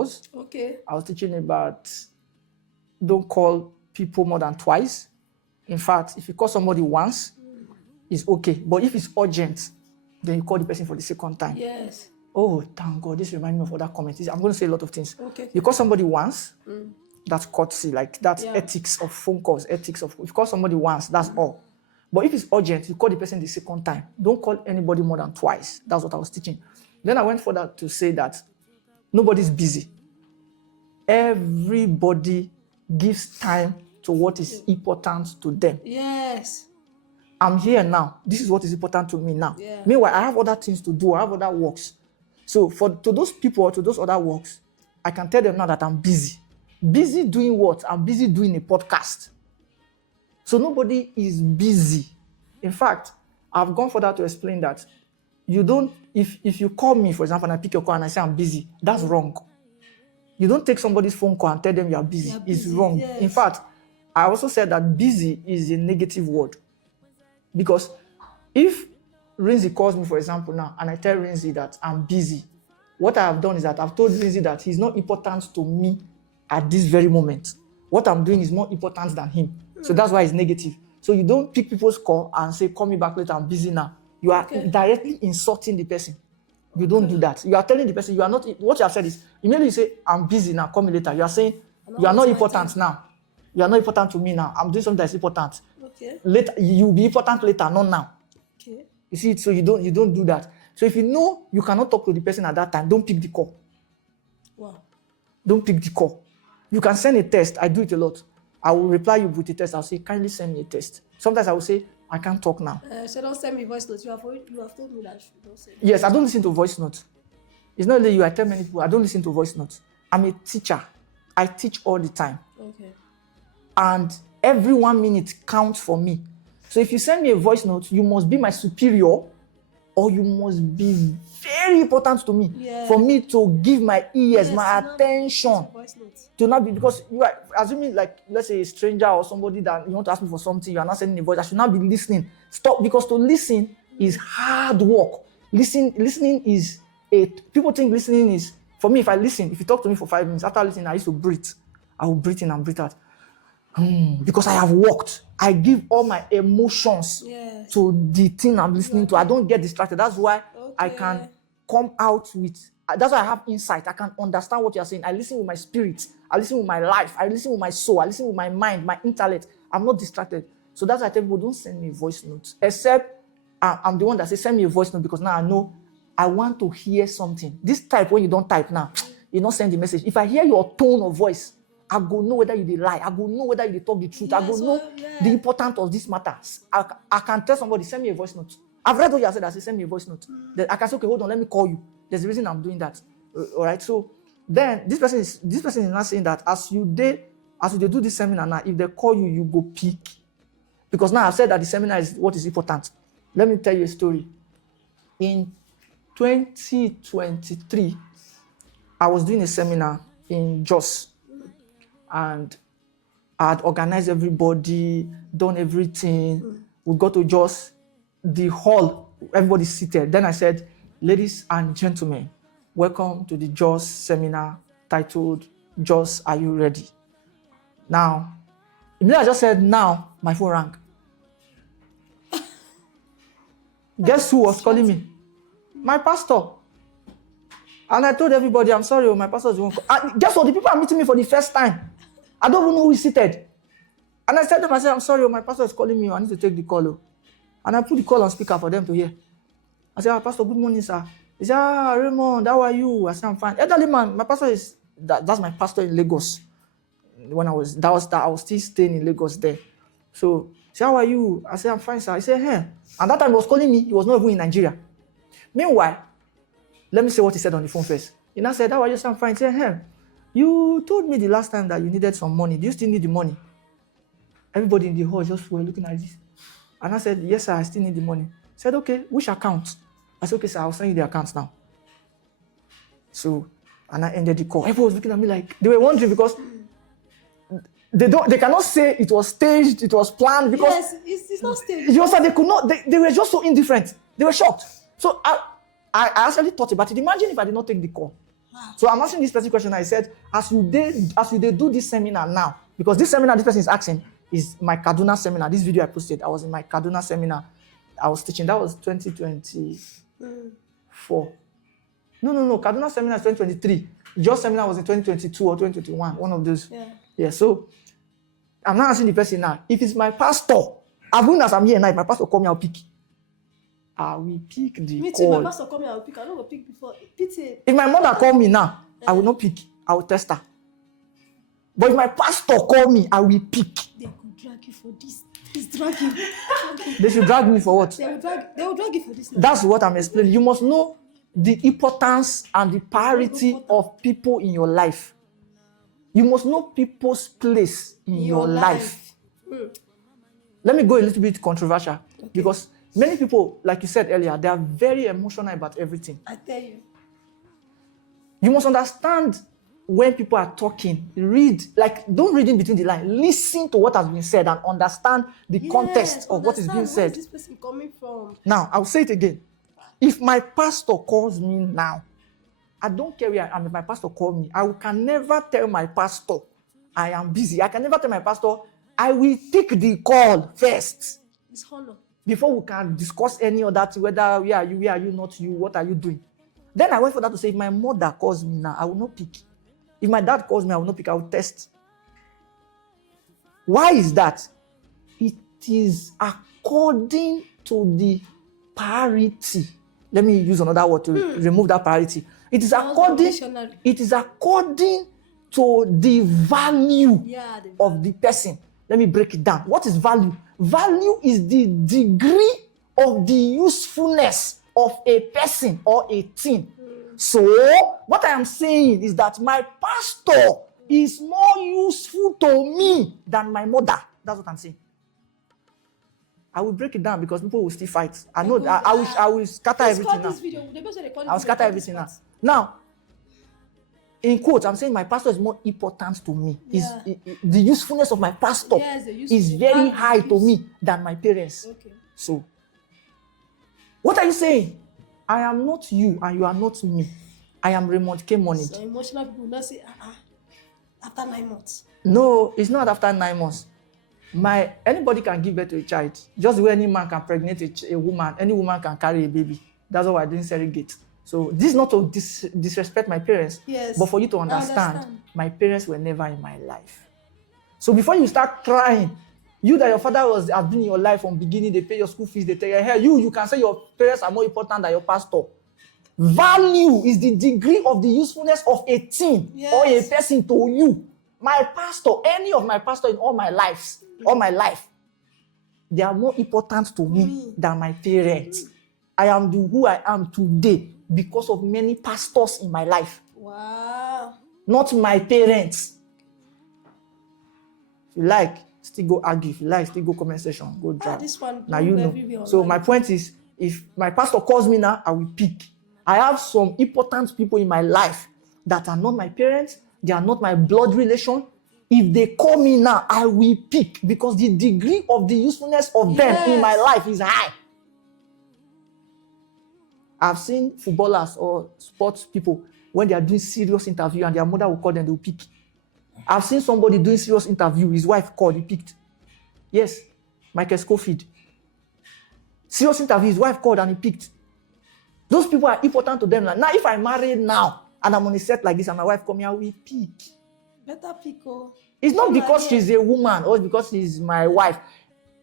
calls. Okay. I was teaching about don't call people more than twice. In fact, if you call somebody once, it's okay. But if it's urgent, then you call the person for the second time. Yes. Oh, thank God. This reminds me of other comments. I'm going to say a lot of things. Okay. You call somebody once, that's courtesy. Like, that's Yeah. ethics of phone calls, if you call somebody once, that's all. But if it's urgent, you call the person the second time. Don't call anybody more than twice. That's what I was teaching. Then I went further to say that nobody's busy. Everybody gives time to what is important to them. Yes. I'm here now. This is what is important to me now. Yeah. Meanwhile, I have other things to do. I have other works. So to those people or to those other works, I can tell them now that I'm busy. Busy doing what? I'm busy doing a podcast. So nobody is busy. In fact, I've gone further to explain that you don't, if you call me, for example, and I pick your call and I say I'm busy, that's wrong. You don't take somebody's phone call and tell them you are busy. It's wrong. Yes. In fact, I also said that busy is a negative word. Because if Rinzi calls me, for example, now, and I tell Rinzi that I'm busy, what I have done is that I've told Rinzi that he's not important to me at this very moment. What I'm doing is more important than him. So that's why it's negative. So you don't pick people's call and say, call me back later, I'm busy now. You are directly insulting the person. You don't do that. You are telling the person you are not, what you have said is, immediately you say, I'm busy now, call me later. You are saying, you are not important now. You are not important to me now. I'm doing something that's important. Okay. Later, you'll be important later, not now. Okay. You see, so you don't do that. So if you know you cannot talk to the person at that time, don't pick the call. Wow. Don't pick the call. You can send a text. I do it a lot. I will reply you with a text. I'll say, kindly send me a text. Sometimes I will say, I can't talk now. So don't send me voice notes. You have told me that you don't send. Yes, I don't listen to voice notes. It's not only you. I tell many people I don't listen to voice notes. I'm a teacher. I teach all the time. Okay. And every 1 minute counts for me. So if you send me a voice note, you must be my superior, or you must be very important to me for me to give my ears, my attention. To not be, because you are assuming, like, let's say a stranger or somebody that you want to ask me for something, you are not sending a voice. I should not be listening. Stop, because to listen is hard work. Listening is people think listening is, for me, if you talk to me for 5 minutes, after listening, I used to breathe. I will breathe in and breathe out. Because I have worked. I give all my emotions to the thing I'm listening to. I don't get distracted. That's why I can come out with, that's why I have insight. I can understand what you're saying. I listen with my spirit. I listen with my life. I listen with my soul. I listen with my mind, my intellect. I'm not distracted. So that's why I tell people, don't send me voice notes. Except I'm the one that says, send me a voice note, because now I know I want to hear something. This type, when you don't type now, you don't send the message. If I hear your tone of voice, I go know whether you dey lie. I go know whether you dey talk the truth. I go know the importance of this matter. I can tell somebody, send me a voice note. I've read what you have said. I say, send me a voice note. Then I can say, okay, hold on, let me call you. There's a reason I'm doing that. All right. So then this person is not saying that as you do this seminar now, if they call you, you go pick. Because now I've said that the seminar is what is important. Let me tell you a story. In 2023, I was doing a seminar in Jos. And I had organized everybody, done everything. We got to Jos, the hall, everybody's seated. Then I said, ladies and gentlemen, welcome to the Jos seminar titled, Jos, are you ready? Now, immediately I just said, now, my phone rang. Guess who was calling me? My pastor. And I told everybody, I'm sorry, my pastor is the one. Guess what? The people are meeting me for the first time. I don't even know who is seated. And I said to them, I said, I'm sorry, my pastor is calling me. I need to take the call. And I put the call on speaker for them to hear. I said, Pastor, good morning, sir. He said, Raymond, how are you? I said, I'm fine. Elderly man, my pastor is, that's my pastor in Lagos. I was still staying in Lagos there. So, he said, how are you? I said, I'm fine, sir. He said, hey. And that time he was calling me, he was not even in Nigeria. Meanwhile, let me say what he said on the phone first. He now said, how are you? I said, I'm fine. He said, hey. You told me the last time that you needed some money. Do you still need the money? Everybody in the hall just were looking at this. And I said, yes, sir, I still need the money. He said, okay, which account? I said, okay, sir, I'll send you the accounts now. So, and I ended the call. Everyone was looking at me like, they were wondering because they cannot say it was staged, it was planned because... Yes, it's not staged. They could not, they were just so indifferent. They were shocked. So I actually thought about it. Imagine if I did not take the call. So I'm asking this specific question. I said, as you did do this seminar now, because this seminar this person is asking is my Kaduna seminar. This video I posted, I was in my Kaduna seminar. I was teaching. That was 2024. No. Kaduna seminar is 2023. Your seminar was in 2022 or 2021. One of those. Yeah. So I'm not asking the person now. If it's my pastor, as soon as I'm here now, if my pastor call me, I'll pick. I will pick the Me call. too, my pastor call me, I will pick. I don't go pick before. If my mother call me now, I will not pick. I will test her. But if my pastor call me, I will pick. They could drag you for this. He's dragging. They should drag me for what? They will drag you for this. Now. That's what I'm explaining. You must know the importance and the priority of people in your life. You must know people's place in your life. Let me go a little bit controversial because many people, like you said earlier, they are very emotional about everything. I tell you. You must understand when people are talking. Don't read in between the lines. Listen to what has been said and understand the context of what is being said. Where is this person coming from? Now, I'll say it again. If my pastor calls me now, I don't care where I am. If my pastor calls me, I can never tell my pastor I am busy. I can never tell my pastor I will take the call first. It's honor. Before we can discuss any other thing, whether where are you, not you, what are you doing. Then I went for that to say, if my mother calls me now, I will not pick. If my dad calls me, I will not pick. I will test. Why is that? It is according to the priority. Let me use another word to remove that priority. It is according to the value of the person. Let me break it down. What is value? Value is the degree of the usefulness of a person or a thing. So, what I am saying is that my pastor is more useful to me than my mother. That's what I'm saying. I will break it down because people will still fight. I know that I will scatter everything now. I will scatter everything now. Now, in quotes, I'm saying my pastor is more important to me. The usefulness of my pastor is very high to me than my parents. Okay. So, what are you saying? I am not you and you are not me. I am Raymond K. Money. So emotional people will not say, after 9 months. No, it's not after 9 months. Anybody can give birth to a child. Just the way any man can pregnate a woman, any woman can carry a baby. That's why I didn't surrogate. So this is not to disrespect my parents, but for you to understand, my parents were never in my life. So before you start crying, you that your father has been in your life from beginning, they pay your school fees, they take your hair. You can say your parents are more important than your pastor. Value is the degree of the usefulness of a thing or a person to you. My pastor, any of my pastor in all my life, they are more important to me than my parents. I am who I am today because of many pastors in my life. Wow. Not my parents. If you like, still go argue. If you like, still go comment section. Go drag. This one now you know. So my point is, if my pastor calls me now, I will pick. I have some important people in my life that are not my parents. They are not my blood relation. If they call me now, I will pick because the degree of the usefulness of them in my life is high. I've seen footballers or sports people when they are doing serious interview and their mother will call them, they will pick. I've seen somebody doing serious interview, his wife called, he picked. Yes, Michael Scofield. Serious interview, his wife called and he picked. Those people are important to them. Now, if I marry now and I'm on a set like this and my wife come here, I will pick. Better pick. It's not because she's a woman or because she's my wife.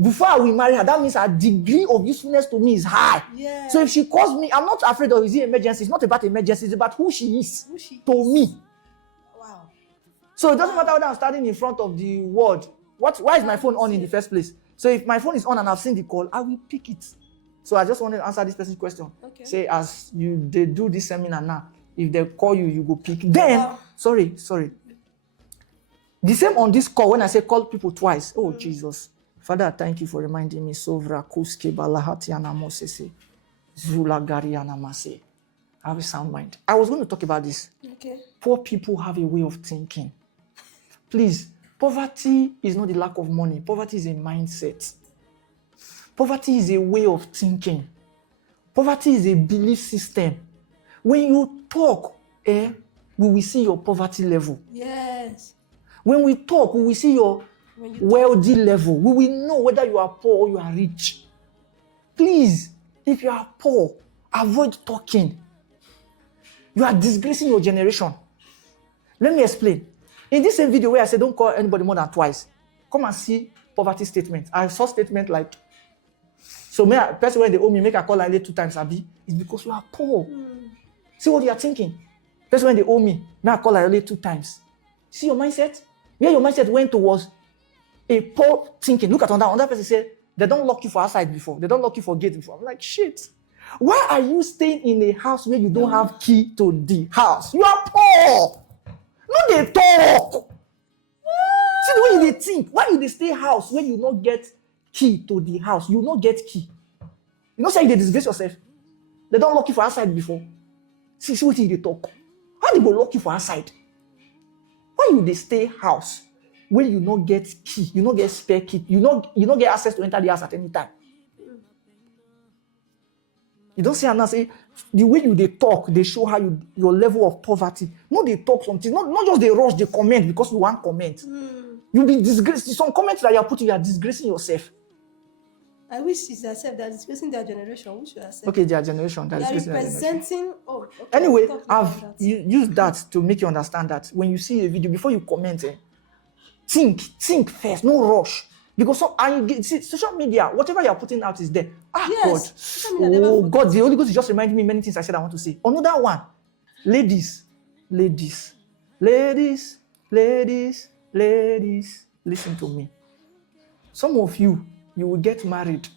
Before I will marry her, that means her degree of usefulness to me is high. Yeah. So if she calls me, I'm not afraid of is it emergency. It's not about emergency. It's about who she is to me. Wow. So it doesn't matter whether I'm standing in front of the world. Why is my phone on in the first place? So if my phone is on and I've seen the call, I will pick it. So I just wanted to answer this person's question. Okay. Say as they do this seminar now, if they call you, you go pick. Then, sorry. The same on this call when I say call people twice. Oh, Jesus. Father, thank you for reminding me. Sovra kuske balahatiana mosese. Zula gariana mase. I have a sound mind. I was going to talk about this. Okay. Poor people have a way of thinking. Please, poverty is not the lack of money. Poverty is a mindset. Poverty is a way of thinking. Poverty is a belief system. When you talk, we will see your poverty level. Yes. When we talk, we will see your wealthy level. We will know whether you are poor or you are rich. Please, if you are poor, avoid talking. You are disgracing your generation. Let me explain. In this same video where I said don't call anybody more than twice, come and see poverty statement. I saw statement like, so person when they owe me, make a call like 2 times, Abi. It's because you are poor. See what you are thinking. Person when they owe me, make a call like 2 times. See your mindset? Where your mindset went towards a poor thinking. Look at another person said, they don't lock you for outside before. They don't lock you for gate before. I'm like, shit. Why are you staying in a house where you don't have key to the house? You are poor. No, they talk. See the way they think. Why you they stay house when you not get key to the house? You not get key. You not say they disgrace yourself. They don't lock you for outside before. See what they talk. How they go lock you for outside? Why you they stay house when you not get key? You not get spare key. You not get access to enter the house at any time. You don't say and say the way you they talk, they show how your level of poverty. No, they talk something. Not just they rush, they comment because you want comment. You'll be disgraced. Some comments that you are putting, you are disgracing yourself. I wish it's accept that disgracing their generation. We should accept. Okay, their generation. That is representing. Oh, okay. Anyway, I've used that to make you understand that when you see a video, before you comment, think first. No rush. Because social media, whatever you are putting out is there. Yes. God. God, the Holy Ghost is just reminding me many things I said I want to say. Another one. Ladies. Listen to me. Some of you will get married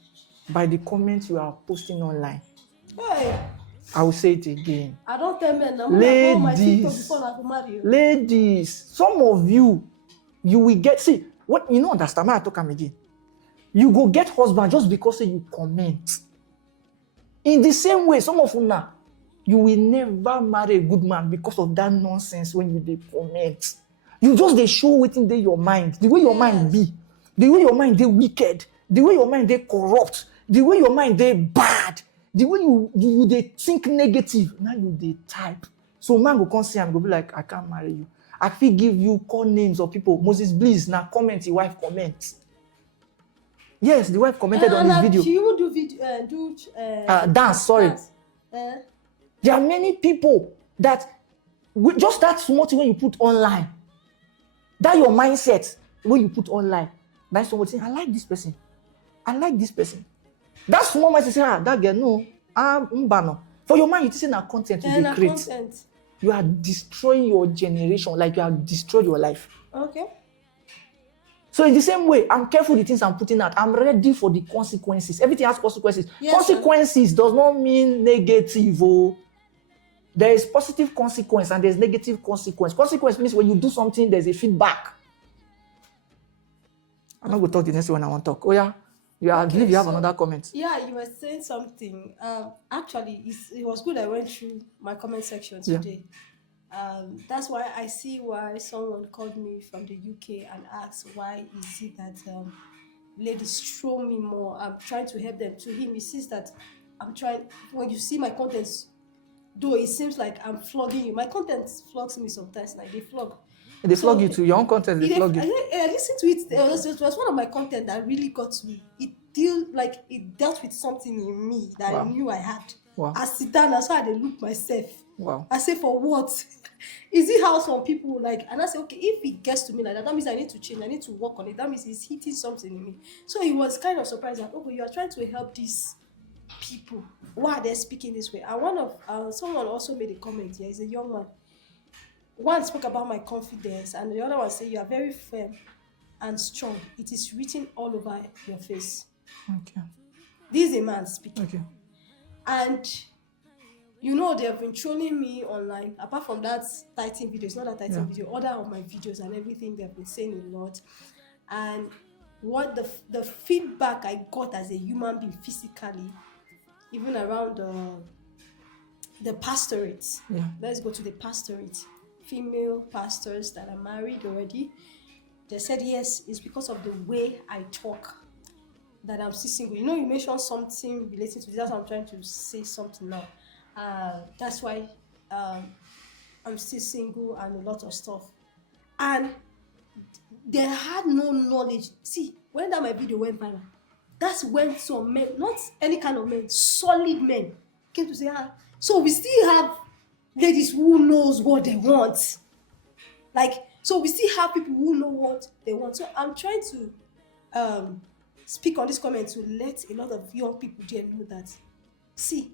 by the comments you are posting online. Hey. I will say it again. I don't tell men. Ladies, some of you will get, see, what you know understand, I talk again. You go get husband just because you comment. In the same way, some of you now, you will never marry a good man because of that nonsense when you comment. You just they show within your mind, the way your mind be, the way your mind they wicked, the way your mind they corrupt, the way your mind they bad, the way you they think negative. Now you they type. So man go come see and go be like, I can't marry you. I feel give you call names of people. Moses Bliss now comment, your wife comments. Yes, the wife commented on this video. She even do dance. Sorry. There are many people that just that small thing when you put online, that your mindset when you put online, that's someone saying, I like this person. That small mindset say, that girl, no, I'm for your mind, you say now content you create. Content. You are destroying your generation, like you have destroyed your life. Okay. So in the same way, I'm careful the things I'm putting out. I'm ready for the consequences. Everything has consequences. Yes, consequences does not mean negative. Oh. There is positive consequence and there's negative consequence. Consequence means when you do something, there's a feedback. I'm not going to talk the next one I want to talk. Oh yeah, I believe you have another comment. Yeah, you were saying something. Actually, it was good I went through my comment section today. Yeah. That's why I see why someone called me from the UK and asked why is it that ladies throw me more. I'm trying to help them. To him, he sees that I'm trying. When you see my contents, though it seems like I'm flogging you, my content flogs me sometimes. Like they flog. They flog you too. Your own content, they flog you. I listened to it. It was one of my content that really got to me. It dealt with something in me that I knew I had. Wow. I sit down, that's how I look myself. Wow. I say, for what? Is it how some people like? And I say, okay, if it gets to me like that, that means I need to change. I need to work on it. That means it's hitting something in me. So he was kind of surprised that, okay, you are trying to help these people. Why are they speaking this way? And someone also made a comment here. He's a young man. One spoke about my confidence, and the other one said, you are very firm and strong. It is written all over your face. Okay. This is a man speaking. Okay. And they have been trolling me online. Apart from that Titan video, it's not that Titan video, other of my videos and everything, they've been saying a lot. And what the feedback I got as a human being physically, even around the pastorate. Yeah. Let's go to the pastorate. Female pastors that are married already, they said yes, it's because of the way I talk that I'm still single. You mentioned something related to this. That's why I'm trying to say something now. That's why I'm still single and a lot of stuff. And they had no knowledge. See, when that my video went viral, that's when some men, not any kind of men, solid men, came to say, so we still have ladies who knows what they want. Like, so we still have people who know what they want. So I'm trying to speak on this comment to let a lot of young people there know that, see,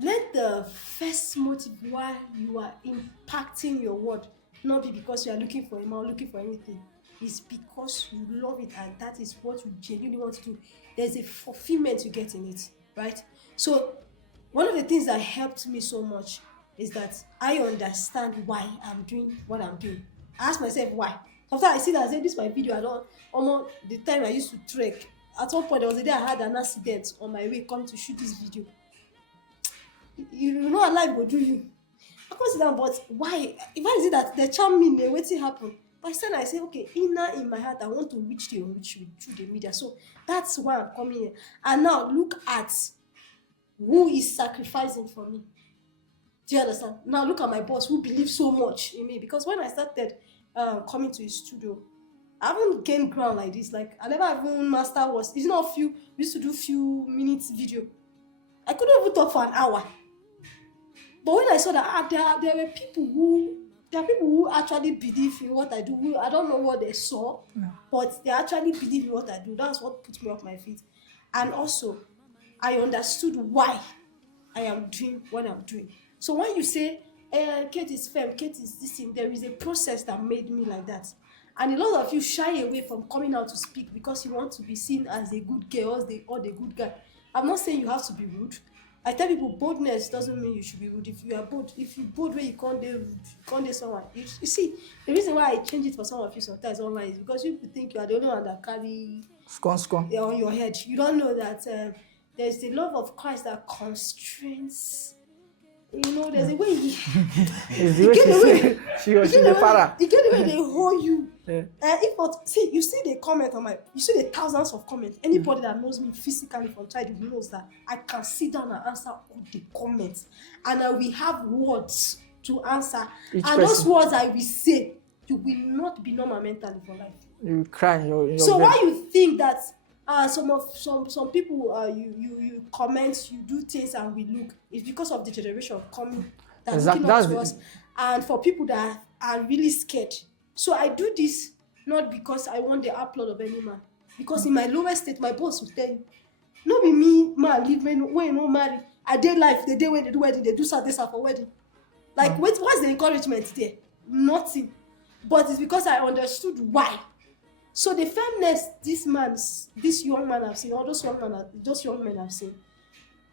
let the first motive why you are impacting your word not be because you are looking for a man or looking for anything. It's because you love it and that is what you genuinely want to do. There's a fulfillment you get in it, right? So one of the things that helped me so much is that I understand why I'm doing what I'm doing. I ask myself why. Sometimes I see that I say, this is my video. I don't almost the time I used to trek. At one point there was a day I had an accident on my way coming to shoot this video. You know, life will do you. I come sit down, but why? Why is it that they charm me? Wetin happen? But instead I say, okay, inner in my heart, I want to reach the unreachable through the media. So that's why I'm coming here. And now look at who is sacrificing for me. Do you understand? Now look at my boss who believes so much in me. Because when I started coming to his studio, I haven't gained ground like this. Like I never even master was. It's not few. We used to do few minutes video. I couldn't even talk for an hour. But when I saw that there were people who actually believe in what I do. I don't know what they saw, but they actually believe in what I do. That's what put me off my feet. And also, I understood why I am doing what I'm doing. So when you say, Kate is firm, Kate is this thing, there is a process that made me like that. And a lot of you shy away from coming out to speak because you want to be seen as a good girl or the good guy. I'm not saying you have to be rude. I tell people boldness doesn't mean you should be rude. If you are bold, if you bold where you can't do rude, you can't do someone. You see, the reason why I change it for some of you sometimes online is because you think you are the only one that carry on your head. You don't know that there's the love of Christ that constrains. You know, there's a way you get the way they hold you. Yeah. If not, see, you see the comment on you see the thousands of comments. Anybody that knows me physically from childhood knows that I can sit down and answer all the comments, and I will have words to answer. Those words I will say, you will not be normal mentally for life. You cry. So why you think that some people you comment, you do things and we look, it's because of the generation coming that looking up to us, and for people that are really scared. So I do this not because I want the applaud of any man, because in my lowest state my boss will tell you, no be me man leave when you no marry, I dey life the day when they do wedding, they do Saturday for wedding. Like what's the encouragement there? Nothing. But it's because I understood why. So the firmness this young man I've seen, or those young men I've seen,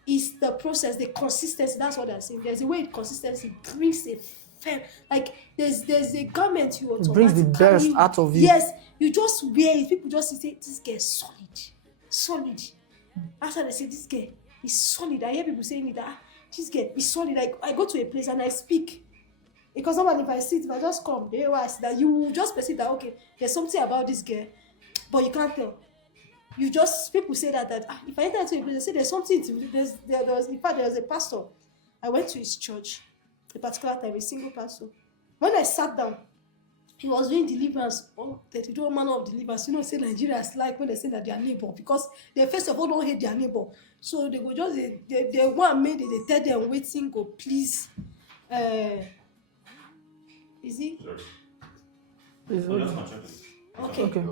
is the process, the consistency. That's what I'm saying. There's a way consistency brings a firm, like there's a garment you automatically brings the best out of you. Yes, you just wear it. People just say this girl is solid. After they say this girl is solid, I hear people saying it that this girl is solid. Like I go to a place and I speak. Because normally if I just come, they will ask that you will just perceive that, okay, there's something about this girl, but you can't tell. People say that if I enter into a place, they say there's something to in fact, there was a pastor. I went to his church, a particular time, a single pastor. When I sat down, he was doing deliverance, 32 manner of deliverance. You know, say Nigerians like when they say that they are neighbor, because they first of all don't hate their neighbor. So they go just, they want me, they tell them waiting, go please, is he? Sorry. Okay.